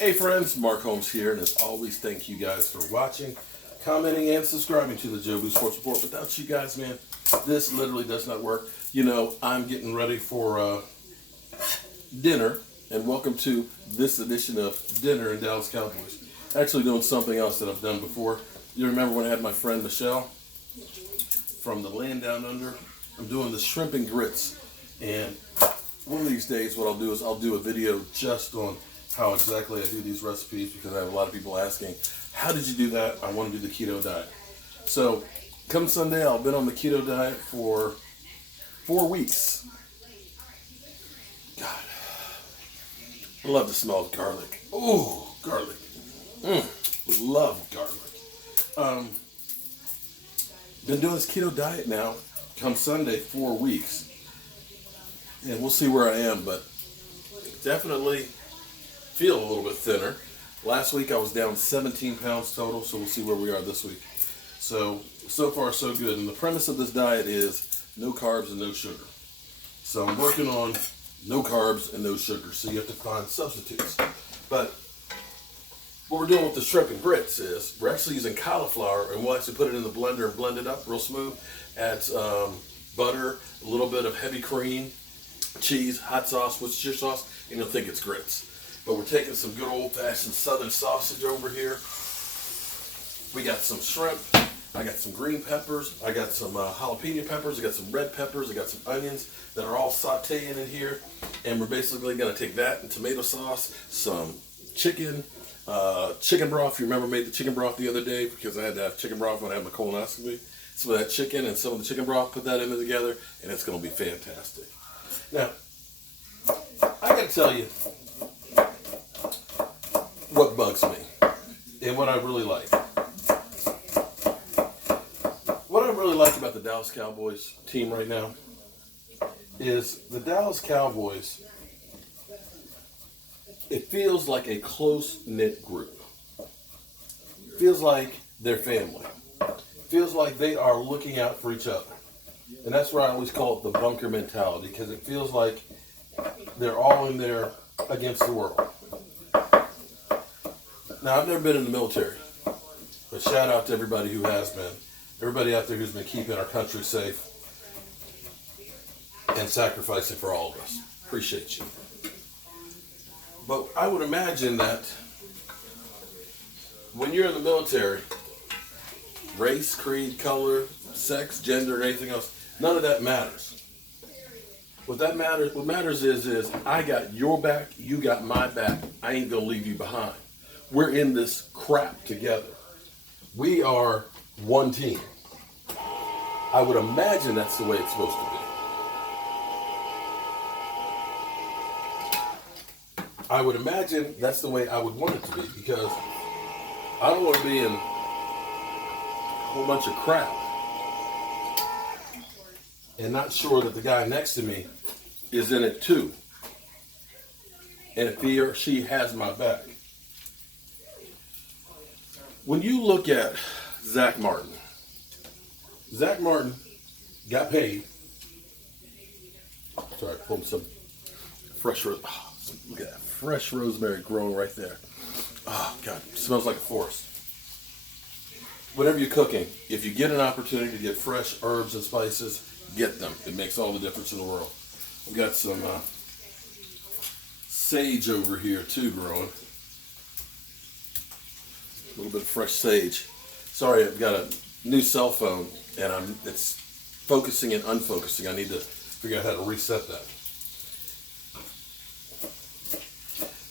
Hey friends, Mark Holmes here, and as always, thank you guys for watching, commenting, and subscribing to the Joe Boo Sports Report. Without you guys, man, this literally does not work. You know, I'm getting ready for dinner, and welcome to this edition of Dinner in Dallas Cowboys. Actually doing something else that I've done before. You remember when I had my friend Michelle from the land down under? I'm doing the shrimp and grits, and one of these days what I'll do is I'll do a video just on how exactly I do these recipes, because I have a lot of people asking, how did you do that? I want to do the keto diet. So come Sunday, I've been on the keto diet for 4 weeks. God, I love the smell of garlic. Ooh, garlic. Love garlic. Been doing this keto diet now, come Sunday, 4 weeks. And we'll see where I am, but definitely feel a little bit thinner. Last week I was down 17 pounds total, so we'll see where we are this week. So far so good. And the premise of this diet is no carbs and no sugar. So I'm working on no carbs and no sugar, so you have to find substitutes. But what we're doing with the shrimp and grits is we're actually using cauliflower, and we'll actually put it in the blender and blend it up real smooth. Add butter, a little bit of heavy cream, cheese, hot sauce, Worcestershire sauce, and you'll think it's grits. But we're taking some good old-fashioned southern sausage over here. We got some shrimp. I got some green peppers. I got some jalapeno peppers. I got some red peppers. I got some onions that are all sauteing in here. And we're basically going to take that and tomato sauce, some chicken broth. You remember I made the chicken broth the other day because I had to have chicken broth when I had my colonoscopy. Some of that chicken and some of the chicken broth, put that in together, and it's going to be fantastic. Now, I got to tell you what bugs me and what I really like. What I really like about the Dallas Cowboys team right now is the Dallas Cowboys, it feels like a close-knit group. It feels like they're family. It feels like they are looking out for each other. And that's why I always call it the bunker mentality, because it feels like they're all in there against the world. Now, I've never been in the military, but shout out to everybody who has been. Everybody out there who's been keeping our country safe and sacrificing for all of us. Appreciate you. But I would imagine that when you're in the military, race, creed, color, sex, gender, and anything else, none of that matters. What matters is I got your back, you got my back. I ain't gonna leave you behind. We're in this crap together. We are one team. I would imagine that's the way it's supposed to be. I would imagine that's the way I would want it to be, because I don't want to be in a whole bunch of crap and not sure that the guy next to me is in it too, and if he or she has my back. When you look at Zach Martin got paid. Sorry, pulling some fresh look at that fresh rosemary growing right there. Oh God, it smells like a forest. Whatever you're cooking, if you get an opportunity to get fresh herbs and spices, get them. It makes all the difference in the world. We've got some sage over here too growing. A little bit of fresh sage. Sorry, I've got a new cell phone and it's focusing and unfocusing. I need to figure out how to reset that.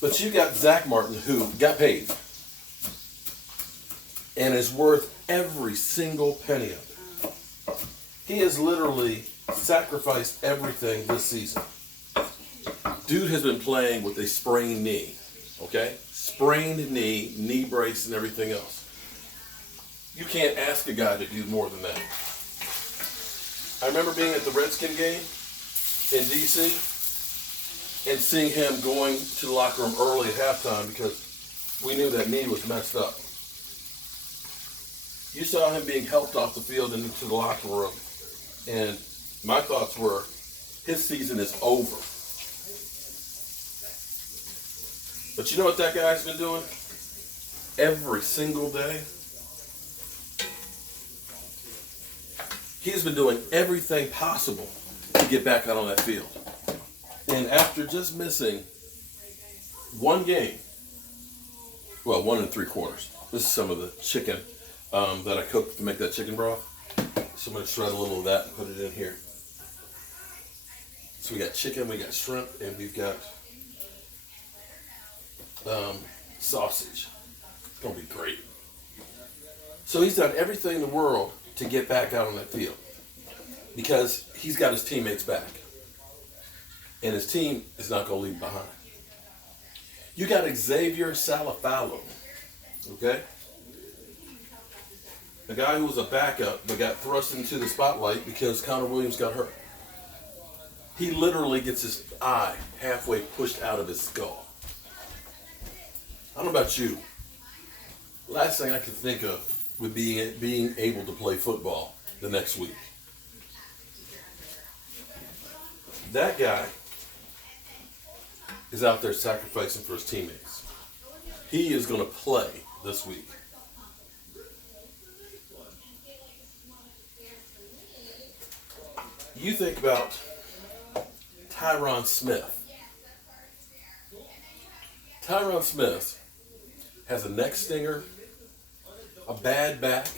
But you got Zach Martin, who got paid and is worth every single penny of it. He has literally sacrificed everything this season. Dude has been playing with a sprained knee, okay? Sprained knee, knee brace, and everything else. You can't ask a guy to do more than that. I remember being at the Redskin game in D.C. and seeing him going to the locker room early at halftime because we knew that knee was messed up. You saw him being helped off the field and into the locker room, and my thoughts were, his season is over. But you know what that guy's been doing? Every single day, he's been doing everything possible to get back out on that field. And after just missing one game, well, 1 3/4. This is some of the chicken that I cooked to make that chicken broth. So I'm going to shred a little of that and put it in here. So we got chicken, we got shrimp, and we've got sausage. It's going to be great. So he's done everything in the world to get back out on that field because he's got his teammates back. And his team is not going to leave him behind. You got Xavier Salafalo, okay? A guy who was a backup but got thrust into the spotlight because Connor Williams got hurt. He literally gets his eye halfway pushed out of his skull. I don't know about you. Last thing I could think of would be being able to play football the next week. That guy is out there sacrificing for his teammates. He is going to play this week. You think about Tyron Smith. Tyron Smith has a neck stinger, a bad back,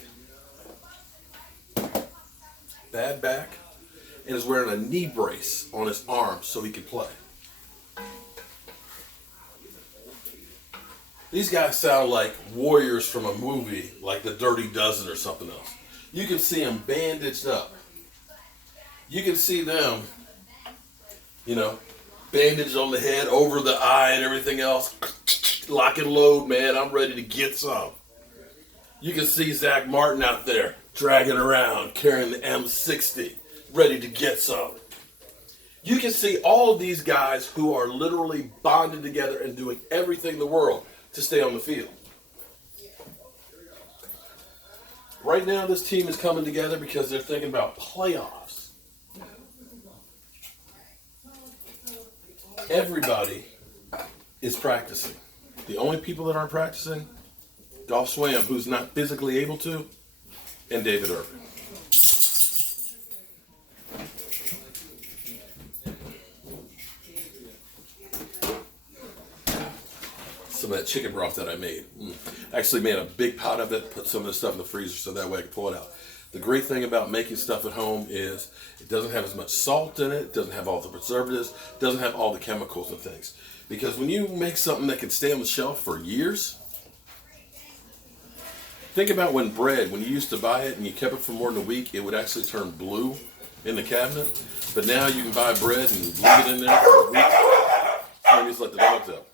and is wearing a knee brace on his arm so he can play. These guys sound like warriors from a movie like The Dirty Dozen or something else. You can see them bandaged up. You can see them, bandaged on the head, over the eye and everything else. Lock and load, man. I'm ready to get some. You can see Zach Martin out there dragging around, carrying the M60, ready to get some. You can see all of these guys who are literally bonded together and doing everything in the world to stay on the field. Right now, this team is coming together because they're thinking about playoffs. Everybody is practicing. The only people that aren't practicing, Dolph Swam, who's not physically able to, and David Irving. Some of that chicken broth that I made. Actually made a big pot of it, put some of the stuff in the freezer so that way I can pull it out. The great thing about making stuff at home is it doesn't have as much salt in it, it doesn't have all the preservatives, it doesn't have all the chemicals and things. Because when you make something that can stay on the shelf for years, think about when you used to buy it and you kept it for more than a week, it would actually turn blue in the cabinet. But now you can buy bread and leave it in there for a week. So just let the dogs out.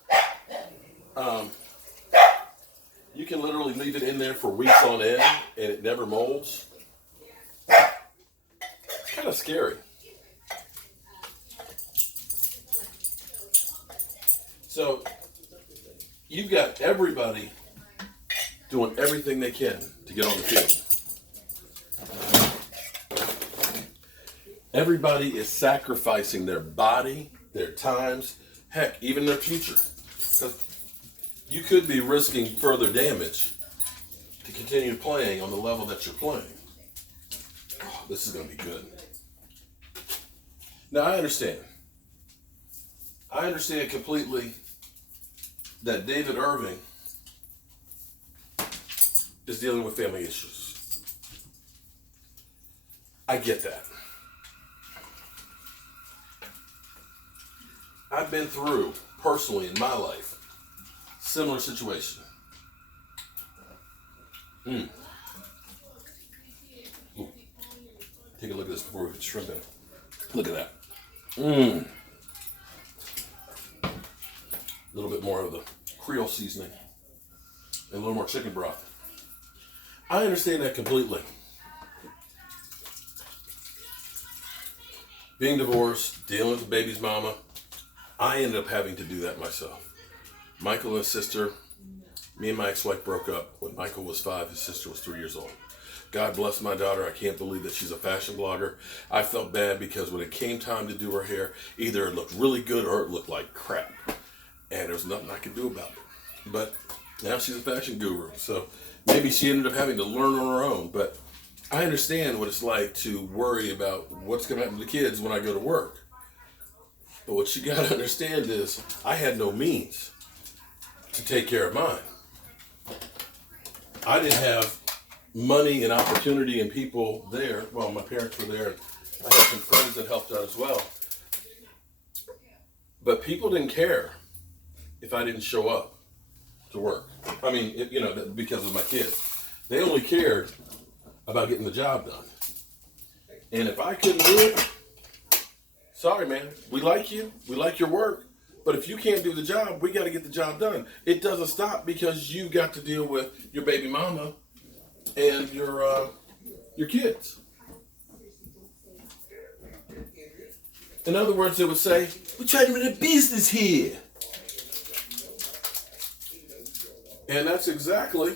You can literally leave it in there for weeks on end and it never molds. It's kind of scary. So you've got everybody doing everything they can to get on the field. Everybody is sacrificing their body, their times, heck, even their future. Because you could be risking further damage to continue playing on the level that you're playing. Oh, this is going to be good. Now, I understand. I understand completely that David Irving is dealing with family issues. I get that. I've been through, personally in my life, similar situation. Ooh. Take a look at this before we put shrimp in. Look at that. A little bit more of the Creole seasoning and a little more chicken broth. I understand that completely. Being divorced, dealing with the baby's mama, I ended up having to do that myself. Michael and his sister, me and my ex-wife broke up when Michael was 5, his sister was 3 years old. God bless my daughter. I can't believe that she's a fashion blogger. I felt bad because when it came time to do her hair, either it looked really good or it looked like crap. and there was nothing I could do about it. But now she's a fashion guru, so maybe she ended up having to learn on her own. But I understand what it's like to worry about what's going to happen to the kids when I go to work. But what you got to understand is I had no means to take care of mine. I didn't have money and opportunity and people there. Well, my parents were there. I had some friends that helped out as well. But people didn't care if I didn't show up to work. I mean, because of my kids. They only cared about getting the job done. And if I couldn't do it, sorry, man. We like you. We like your work. But if you can't do the job, we got to get the job done. It doesn't stop because you got to deal with your baby mama and your kids. In other words, they would say, we're trying to run a business here. And that's exactly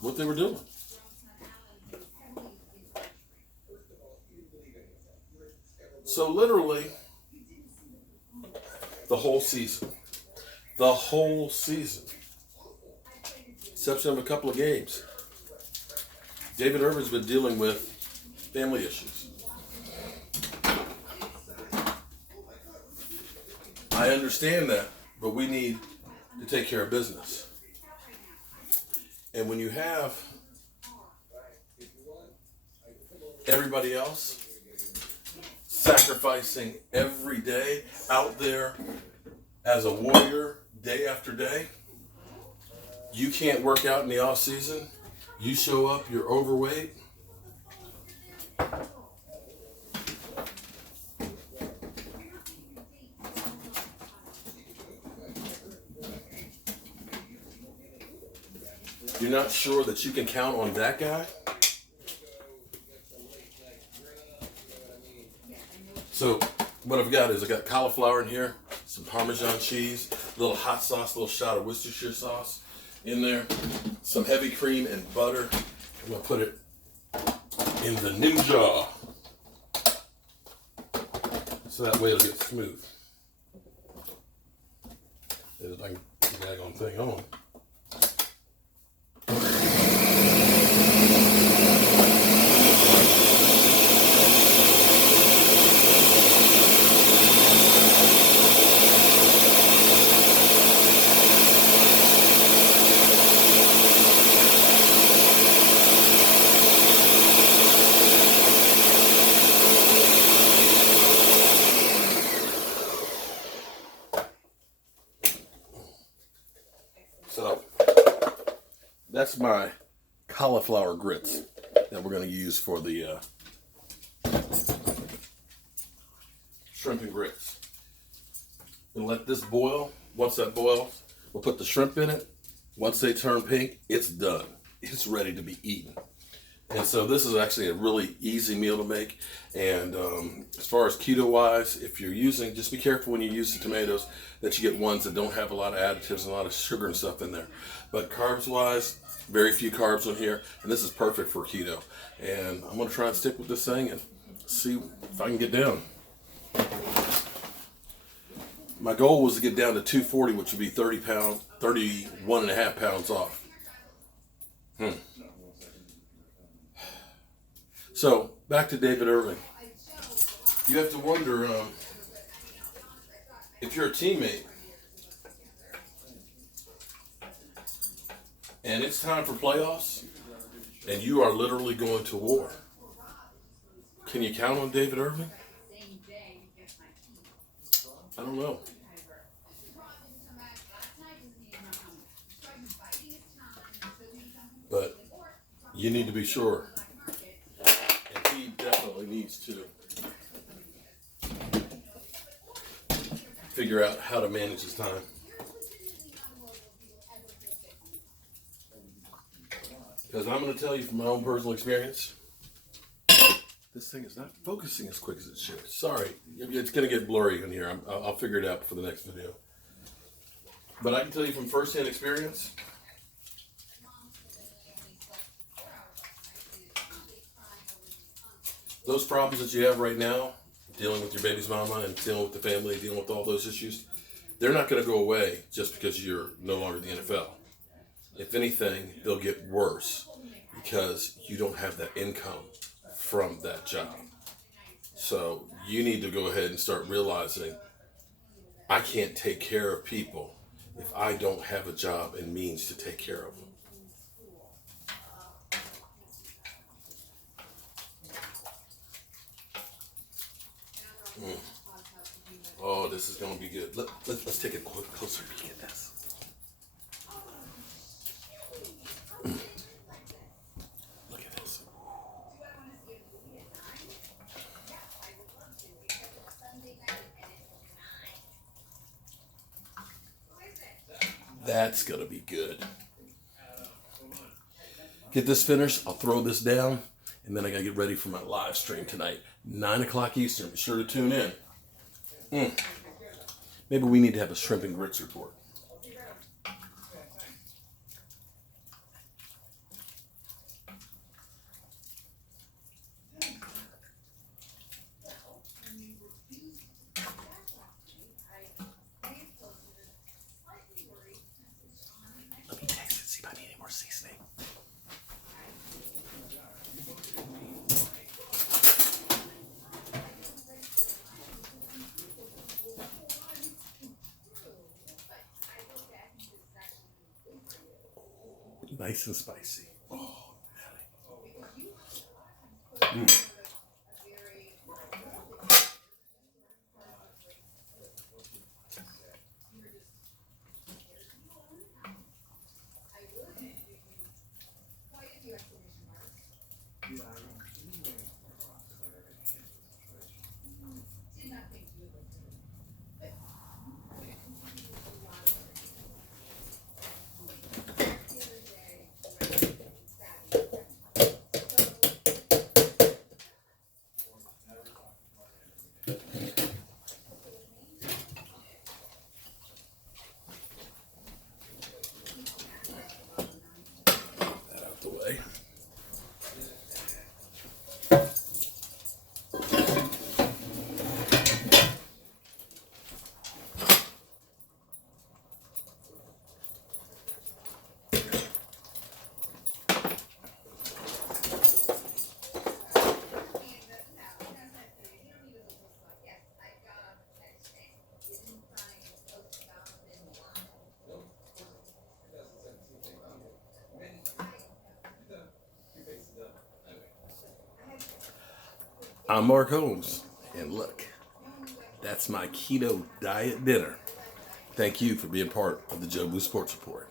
what they were doing. So literally, the whole season, exception of a couple of games, David Irving's been dealing with family issues. I understand that, but we need to take care of business. And when you have everybody else sacrificing every day out there as a warrior day after day, you can't work out in the off season. You show up, you're overweight. You're not sure that you can count on that guy? So what I've got is I got cauliflower in here, some Parmesan cheese, a little hot sauce, a little shot of Worcestershire sauce in there, some heavy cream and butter. I'm going to put it in the new jar so that way it'll get smooth. If I can get the daggone thing on. So that's my cauliflower grits that we're going to use for the shrimp and grits. And let this boil. Once that boils, we'll put the shrimp in it. Once they turn pink, it's done. It's ready to be eaten. And so this is actually a really easy meal to make. And as far as keto-wise, if you're using, just be careful when you use the tomatoes that you get ones that don't have a lot of additives and a lot of sugar and stuff in there. But carbs-wise, very few carbs on here. And this is perfect for keto. And I'm going to try and stick with this thing and see if I can get down. My goal was to get down to 240, which would be 31 and a half pounds off. So, back to David Irving. You have to wonder if you're a teammate and it's time for playoffs and you are literally going to war. Can you count on David Irving? I don't know. But you need to be sure. And he definitely needs to figure out how to manage his time. Because I'm going to tell you from my own personal experience, this thing is not focusing as quick as it should. Sorry, it's going to get blurry in here. I'll figure it out for the next video. But I can tell you from firsthand experience, those problems that you have right now dealing with your baby's mama and dealing with the family, dealing with all those issues, they're not going to go away just because you're no longer in the NFL. If anything, they'll get worse because you don't have that income from that job. So you need to go ahead and start realizing I can't take care of people if I don't have a job and means to take care of them. Mm. Oh, this is going to be good. Let's take a closer peek at this. Look at this. That's going to be good. Get this finished. I'll throw this down. And then I got to get ready for my live stream tonight. 9 o'clock Eastern. Be sure to tune in. Maybe we need to have a shrimp and grits report. Let me taste it, see if I need any more seasoning. Nice and spicy. Oh, really. That out the way. I'm Mark Holmes, and look, that's my keto diet dinner. Thank you for being part of the Joe Boo Sports Report.